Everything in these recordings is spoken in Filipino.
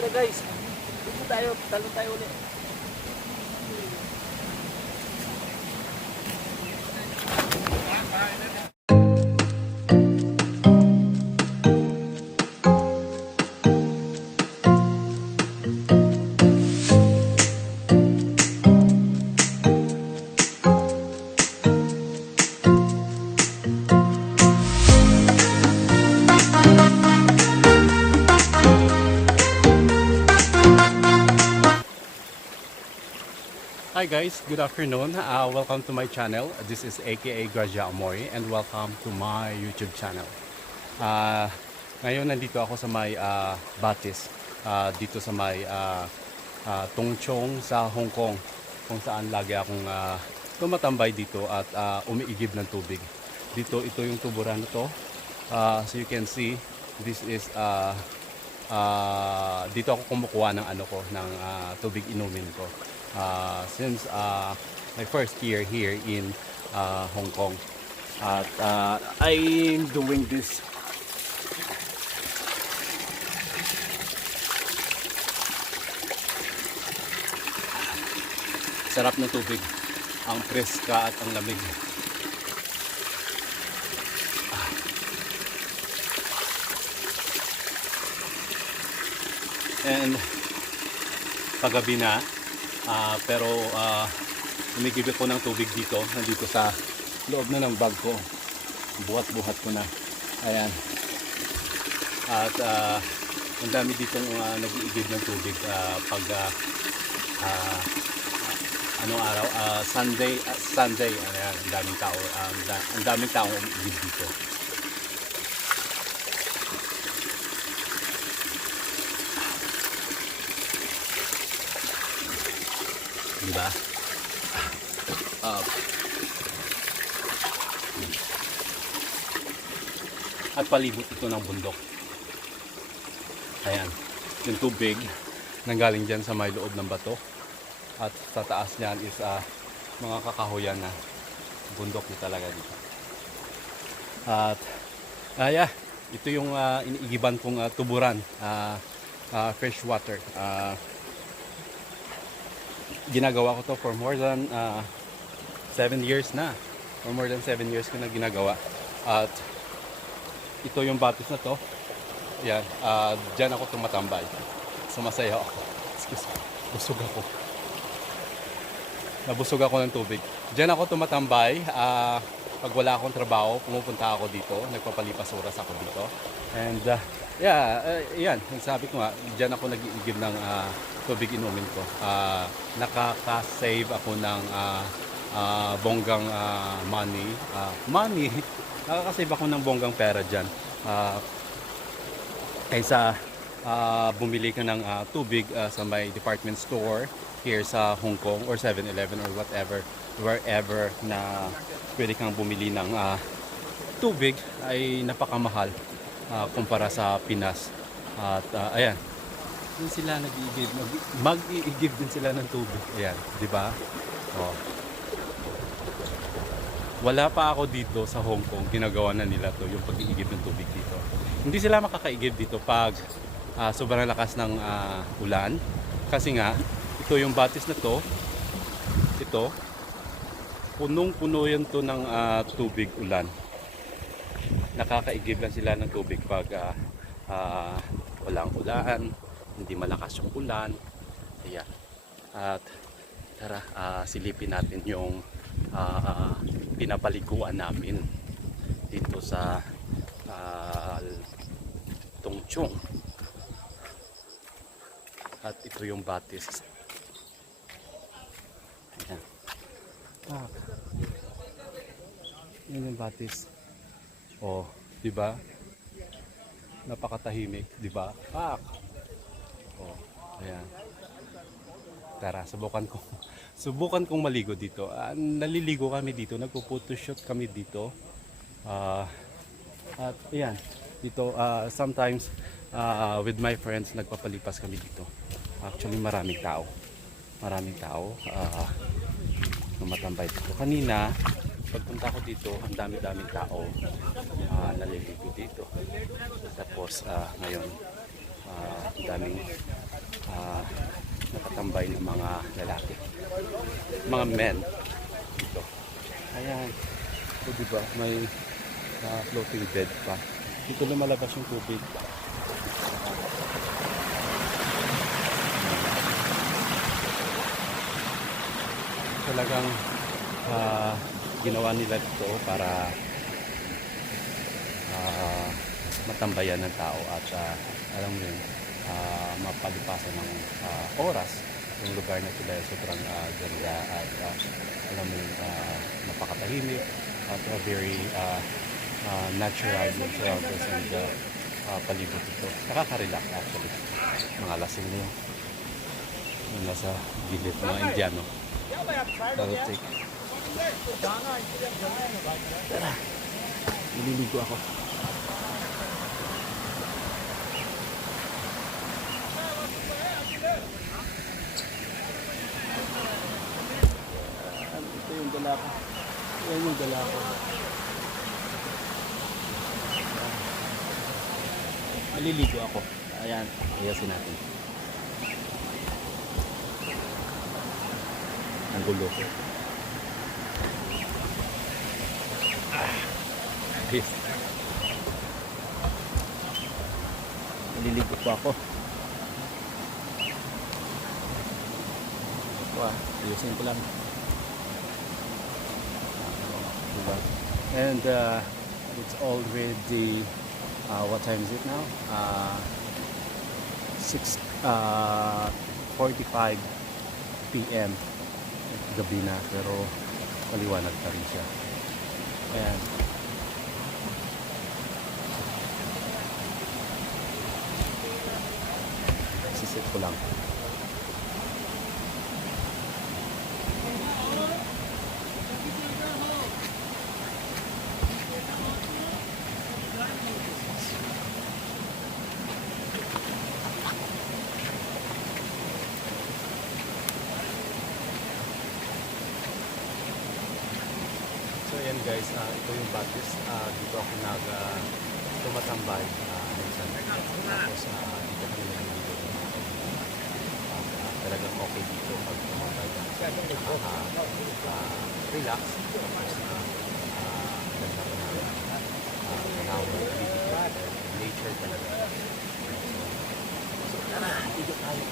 Tara guys, dito tayo, talon tayo ulit. Hi guys, good afternoon. Welcome to my channel. This is aka Gracia Amoy and welcome to my YouTube channel. Ngayon nandito ako sa may batis, dito sa may Tung sa Hong Kong, kung saan lagi akong tumatambay dito at umiigib ng tubig. Dito, ito yung tuburan na to. So you can see, this is dito ako kumukuha ng tubig inumin ko. Since my first year here in Hong Kong, at I'm doing this sarap ng tubig, ang preska at ang lamig. And paggabi na, pero umigib ko ng tubig dito, nandito sa loob na ng bag ko, buhat-buhat ko na, ayan. At ang dami ditong nag-iigib ng tubig pag anong araw, Sunday, ayan, ang daming tao, ang daming taong umiigib dito. Diba? At palibot ito ng bundok. Ayan, yung tubig nanggaling dyan sa may loob ng bato, at sa taas niyan is mga kakahuyan na bundok na talaga dito. At yeah, ito yung iniigiban kong tuburan, fresh water. Ginagawa ko to for more than 7 years na. For more than 7 years ko na ginagawa. At ito yung batis na to. Yan, dyan ako tumatambay. Sumasayaw ako. Excuse me, busog ako. Nabusog ako ng tubig. Dyan ako tumatambay. Pag wala akong trabaho, pumupunta ako dito. Nagpapalipas oras ako dito. And yeah, yan, sabi ko nga, dyan ako nag-iigib ng tubig inumin ko. Nakaka-save ako ng bonggang money. Nakaka-save ako ng bonggang pera dyan. Kaysa bumili ka ng tubig sa may department store here sa Hong Kong or 7-Eleven or whatever, wherever na pwede kang bumili ng tubig, ay napakamahal kumpara sa Pinas. At ayan, din sila nag-iigib, mag-iigib din sila ng tubig. Ayan, di ba? Oh. Wala pa ako dito sa Hong Kong, ginagawa na nila to, yung pag-iigib ng tubig dito. Hindi sila makakaigib dito pag sobrang lakas ng ulan, kasi nga ito yung batis na to, ito punong-puno yan to ng tubig ulan. Nakakaigib lang sila ng tubig pag walang ulan, hindi malakas yung ulan. Ayan. At tara, silipin natin yung pinapaliguan namin dito sa Tung. At ito yung batis. Ayan. Yan yung batis. Oh, di ba? Napakatahimik, di ba? Oh, ayan. Tara, subukan kong maligo dito. Naliligo kami dito, nagpo-photoshoot kami dito. At ayan, dito sometimes with my friends nagpapalipas kami dito. Actually maraming tao. Tumatambay dito. Kanina pagpunta ko dito, ang dami-daming tao naliligo dito. Tapos ngayon ang daming tumatambay ng mga lalaki, mga men dito. Ayan, so, diba may floating bed pa dito, lumalabas yung tubig. Talagang ginawa nila ito para matambayan ng tao at alam mo yun, mapalipasan ng oras yung lugar na ito dahil sobrang ganda at alam mo yun, napakatahimik at very natural yung surroundings and palibot ito. Nakaka-relax actually. Mga lasing na yun. Yung nasa gilid, mga Indiano. Take. Tara, nililigo ako. Ito yung dala ko. Yan yung dala ko. Naliligo ako. Ayan, ayasin natin. Ang gulo ko. Ayos. Naliligo pa ako. Wah, ayusin ko lang. Diba? And it's already what time is it now? 6:45 p.m. Gabi na, pero maliwanag pa rin siya. Ayan. Sisit ko lang. So ayan guys, ito yung batis. Dito ako tumatambay minsan. Tapos dito kami naliligo ng mga kaibigan. Talagang okay dito pag tumambay ka. Relax. Tapos ganda ko na tanawin, nature talaga. So tara, dito tayo.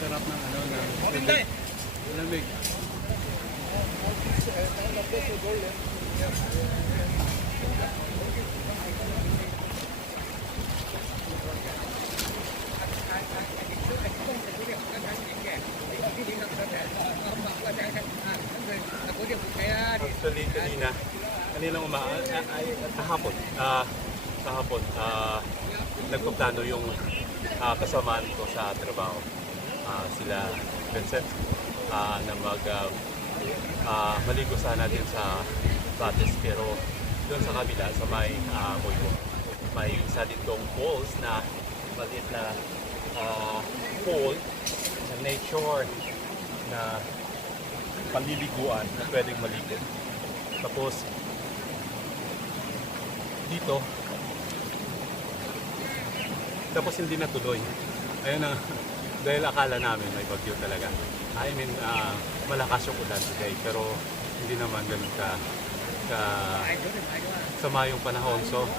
Sarap ng ano na lamig. Actually kaninang kahapon nagpaplano yung kasamaan ko sa trabaho, sila Vincent, na maligo sana natin sa batis, pero doon sa kabila sa may Moyo may isa ditong falls na maliit na pool sa nature na paliliguan na pwedeng maligo. Tapos dito, tapos hindi natuloy. Ayun na, dahil akala namin may bagyo talaga. I mean, malakas yung ulan today, pero hindi naman ganun sama yung panahon. So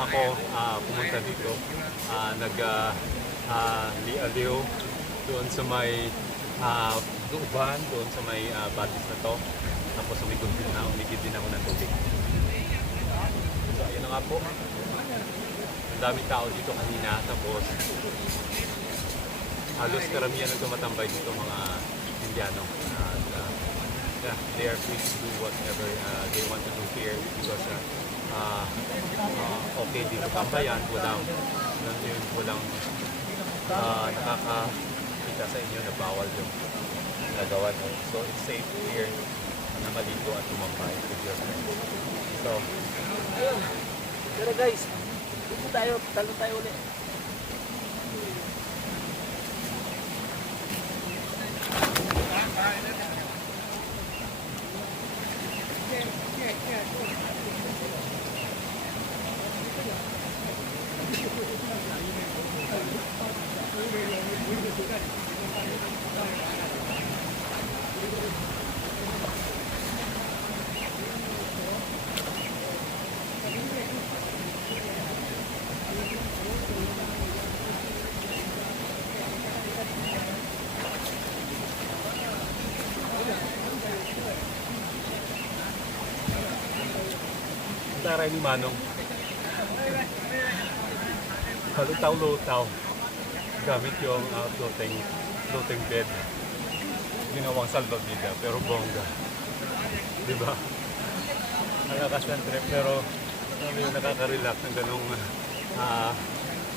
ako pumunta dito, nag-lialiw doon sa may luban, doon sa may batis na to. Tapos umigib din ako ng tubig. na nga po. Ang daming tao dito kanina. Tapos halos karamihan ng tumatambay dito mga Indiano. And, yeah, they are free to do whatever they want to do here because okay dito tambayan. Walang nakakita sa inyo na bawal yung nagawa nyo. So it's safe here na maligo at tumambay with your friends. So, Ayun. Pero guys, dito tayo, talo tayo ulit. taray ni Manong. Halutaw-lutaw. Gamit yung floating bed. Ginawang salvavida, pero bongga. Diba? Nakakasyan trip, pero nakaka-relax ng ganong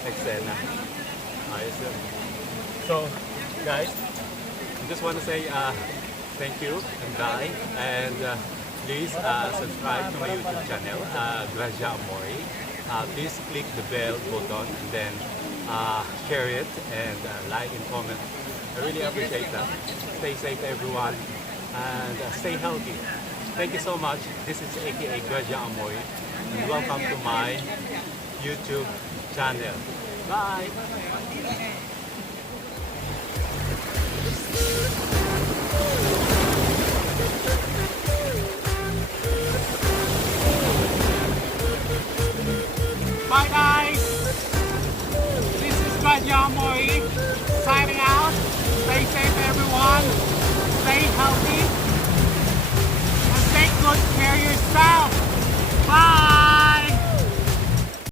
eksena. Ayos yun. So, guys, I just want to say thank you and bye. And please subscribe to my YouTube channel, Gracia Amori. Please click the bell button and then share it and like and comment. I really appreciate that. Stay safe, everyone, and stay healthy. Thank you so much. This is AKA Gracia Amori, and welcome to my YouTube channel. Bye!